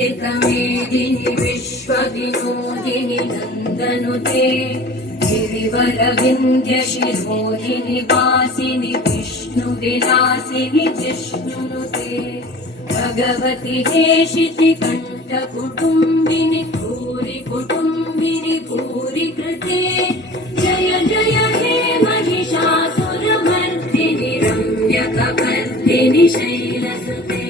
नन्दितमेदिनि विश्वविनोदिनि नन्दनुते गिरिवरविन्ध्यशिरोधिनि वासिनि विष्णुविलासिनि जिष्णुनुते भगवति हेशिति कण्ठकुटुम्बिनि भूरि कुटुम्बिनि भूरि कृते जय जय हे महिषासुरमर्दिनि रम्यकपर्दिनि शैलसुते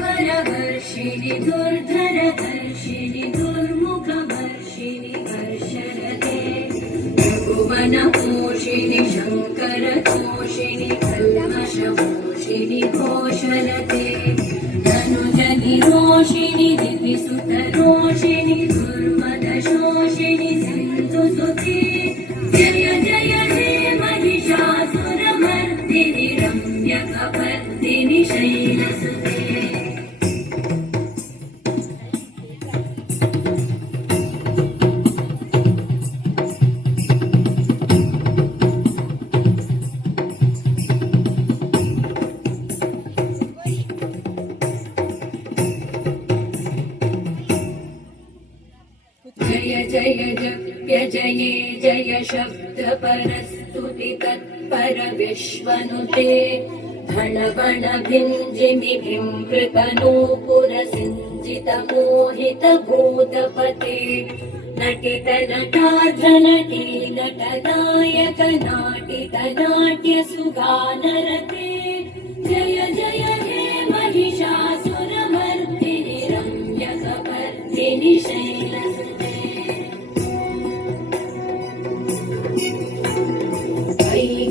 सुरवरवर्षिणि दुर्धरदर्शिनि दुर्मुखवर्षिणि वर्षरते रघुवनपोषिणि शङ्करतोषिणि कल्मषमोषिणि घोषरते तनुजनिरोषिणि दिविसुतरोषिणि दुर्मदशोषिणि सिन्धुसुते जय जय हे महिषासुरमर्दिनि रम्यकपर्दिनि शैलसुते जय जय जप्य जये जय शब्द परस्तुति तत्पर विश्वनुते धनवण भिञ्जिमि भृङ्कृतनूपुर सिञ्जित मोहित भूतपते नटित नटार्ध नटी नटनायक नाटित नाट्य सुगानरते जय जय हे महिषासुरमर्दिनि रम्यकपर्दिनि शैलसुते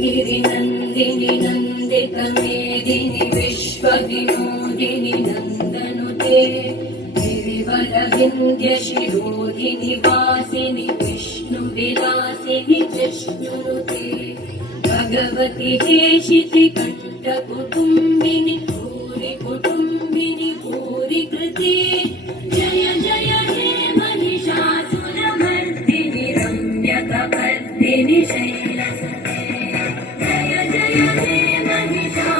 गिरिनन्दिनि नन्दितमेदिनि विश्वविनोदिनि नन्दनुते गिरिवरविन्ध्यशिरोधिनि वासिनि विष्णुविलासिनि जिष्णुनुते भगवति हेशिति कण्ठकुटुम्बिनि भूरि कुटुम्बिनि भूरि कृते जय जय हे महिषासुरमर्दिनि रम्यकपर्दिनि शैलसुते जय जय हे महिषा